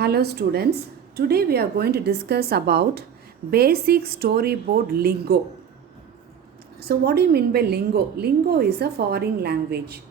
Hello students, today we are going to discuss about basic storyboard lingo. So what do you mean by lingo? Lingo is a foreign language.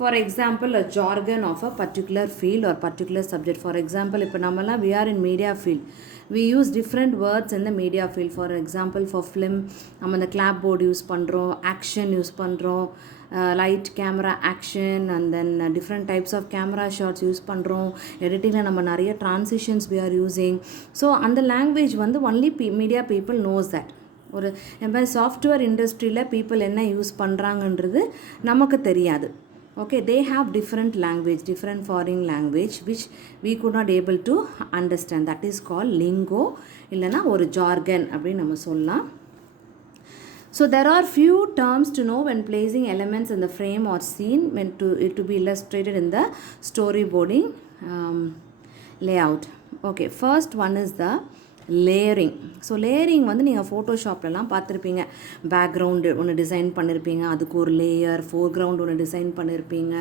For example, a jargon of a particular field or particular subject. For example, if we are in media field, we use different words in the media field. For example, for film, the clapboard use pandro, action use pandro, light camera action, and then different types of camera shots use pandro. Editing la நம்ம நிறைய transitions we are using. So அந்த language வந்து only media people knows that. ஒரு சாஃப்ட்வேர் இண்டஸ்ட்ரியில் பீப்புள் என்ன யூஸ் பண்ணுறாங்கன்றது நமக்கு தெரியாது. Okay, they have different language, different foreign language which we could not able to understand. that is called lingo, இல்லைனா ஒரு jargon அப்படின்னு நம்ம சொல்லலாம். So there are few terms to know when placing elements in the frame or scene meant to be illustrated in the storyboarding layout. Okay, first one is the layering. So layering வந்து நீங்கள் ஃபோட்டோஷாப்லலாம் பார்த்துருப்பீங்க. பேக்ரவுண்டு ஒன்று டிசைன் பண்ணியிருப்பீங்க, அதுக்கு ஒரு layer. Foreground ஒன்று டிசைன் பண்ணியிருப்பீங்க,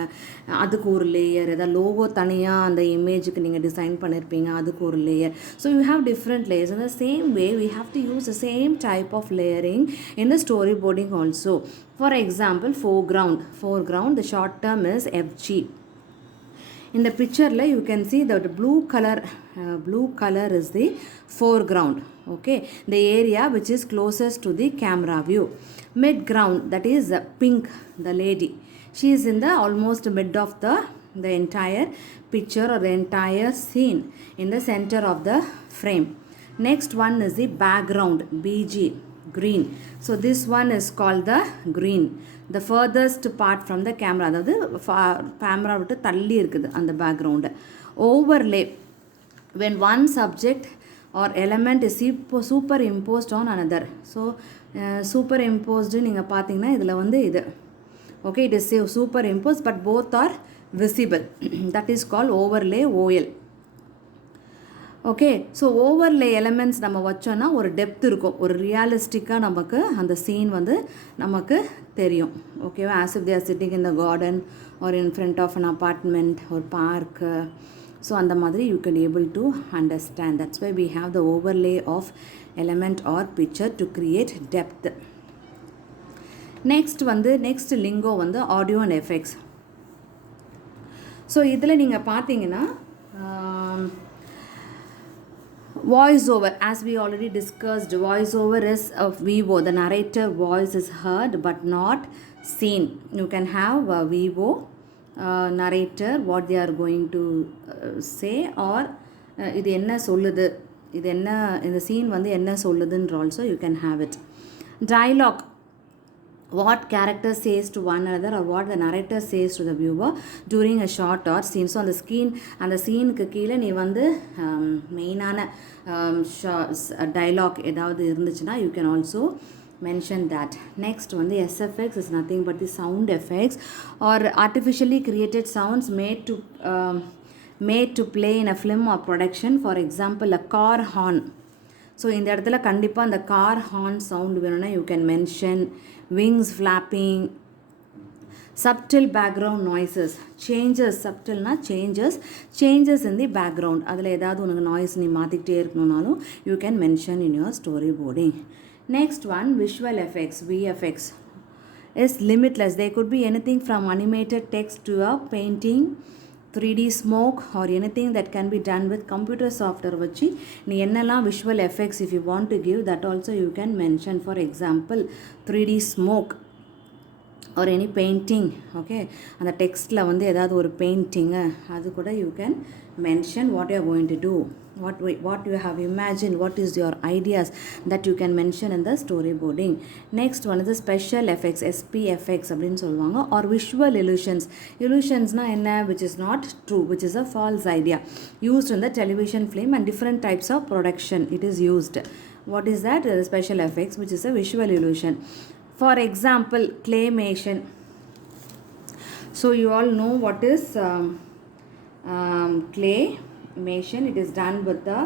அதுக்கு ஒரு லேயர். ஏதாவது லோகோ தனியாக அந்த இமேஜுக்கு நீங்கள் டிசைன் பண்ணியிருப்பீங்க, அதுக்கு ஒரு layer. So you have different layers. In the same way we have to use the same type of layering in the storyboarding also. For example, foreground, the short term is FG. In the picture you can see that blue color is the foreground. Okay, the area which is closest to the camera view. Midground, that is pink, the lady, she is in the almost mid of the entire picture or the entire scene, in the center of the frame. Next one is the background, BG, green. So this one is called the green, the furthest part from the camera, அதாவது கேமரா விட்டு தள்ளி இருக்குது அந்த background. overlay, when one subject or element is superimposed on another. so superimposed நீங்கள் பார்த்தீங்கன்னா இதில் வந்து இது okay, it is superimposed but both are visible. that is called overlay, OL. Okay, so overlay elements நம்ம வச்சோன்னா ஒரு டெப்த் இருக்கும், ஒரு ரியலிஸ்டிக்காக நமக்கு அந்த சீன் வந்து நமக்கு தெரியும். ஓகேவா, as if they are sitting in the garden or in front of an apartment ஒரு பார்க்கு. ஸோ அந்த மாதிரி you can able to understand. That's why we have the overlay of element or picture to create depth. Next லிங்கோ வந்து audio and effects. So இதில் நீங்கள் பார்த்தீங்கன்னா voice over, as we already discussed, voice over is a VO. The narrator voice is heard but not seen. You can have a VO narrator, what they are going to say, or இது என்ன சொல்லுது, இது என்ன இந்த சீன் வந்து என்ன சொல்லுதுன்ற also you can have it. Dialogue, what character says to one another or what the narrator says to the viewer during a shot or scene. So அந்த சீனுக்கு கீழே நீ வந்து மெயினான டைலாக் ஏதாவது இருந்துச்சுன்னா you can also mention that. Next வந்து SFX is nothing but the sound effects or artificially created sounds made to play in a film or production. For example, a car horn. So இந்த இடத்துல கண்டிப்பாக அந்த car horn sound வேணும்னா you can mention. Wings flapping, subtle background noises, changes, சப்டில்னா changes in the background. அதில் ஏதாவது உனக்கு noise நீ மாற்றிக்கிட்டே இருக்கணும்னாலும் you can mention in your storyboarding. Next one visual effects, VFX is limitless. They could be anything from animated text to a painting, 3D smoke, or anything that can be done with computer software வச்சு நீ என்னெல்லாம் visual effects if you want to give, that also you can mention. For example, 3D smoke or any painting. okay, அந்த டெக்ஸ்ட்டில் வந்து ஏதாவது ஒரு பெயிண்டிங்கு அது கூட you can mention what you are going to do, what you have imagined, what is your ideas, that you can mention in the storyboarding. Next one is the special effects, SPFX அப்படின்னு சொல்லுவாங்க, or visual illusionsனா என்ன, which is not true, which is a false idea, used in the television film and different types of production it is used. What is that? Special effects, which is a visual illusion. For example, claymation. So you all know what is claymation. It is done with the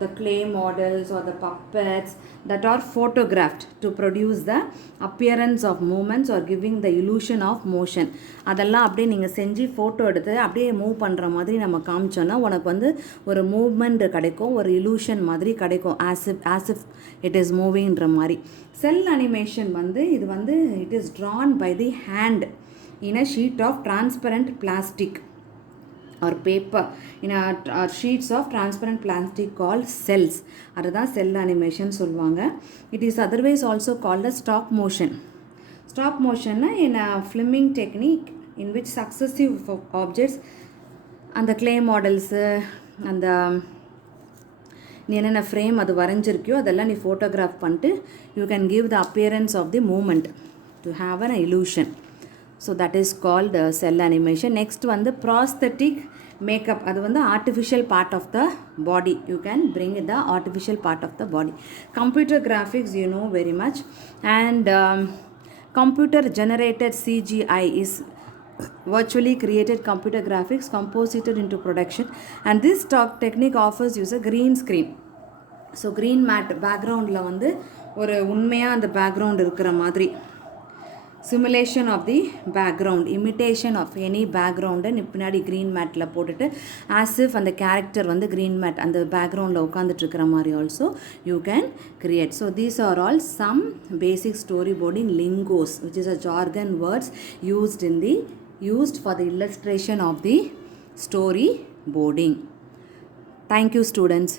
the clay models or the puppets that are photographed to produce the appearance of movements or giving the illusion of motion. அதெல்லாம் அப்படியே நீங்கள் செஞ்சு ஃபோட்டோ எடுத்து அப்படியே மூவ் பண்ணுற மாதிரி நம்ம காமிச்சோன்னா உனக்கு வந்து ஒரு மூவ்மெண்ட் கிடைக்கும், ஒரு illusion மாதிரி கிடைக்கும், as if it is movingன்ற மாதிரி. செல் அனிமேஷன் வந்து இது வந்து it is drawn by the hand in a sheet of transparent plastic or paper, in a sheets of transparent plastic called cells. அதுதான் செல் அனிமேஷன் சொல்லுவாங்க. It is otherwise also called as stop motion. Stop motion in a filming technique in which successive objects அந்த clay models அந்த நீ என்னென்ன ஃப்ரேம் அது வரைஞ்சிருக்கியோ அதெல்லாம் நீ ஃபோட்டோகிராஃப் பண்ணிட்டு you can give the appearance of the moment to have an illusion. So that is called cel animation. Next வந்து ப்ராஸ்தட்டிக் மேக்கப். அது வந்து artificial part of the body. You can bring the artificial part of the body. Computer graphics you know very much. And computer generated CGI is virtually created computer graphics composited into production, and this technique offers use a green screen. So green mat பேக்ரவுண்டில் வந்து ஒரு உண்மையாக அந்த பேக்ரவுண்ட் இருக்கிற மாதிரி simulation of the background, imitation of any background பின்னாடி green matல போட்டுட்டு as if அந்த character வந்து green mat அந்த backgroundல உட்காந்துட்டு இருக்கிற மாதிரி also you can create. So these are all some basic storyboarding lingos, which is a jargon words used for the illustration of the storyboarding. Thank you, students.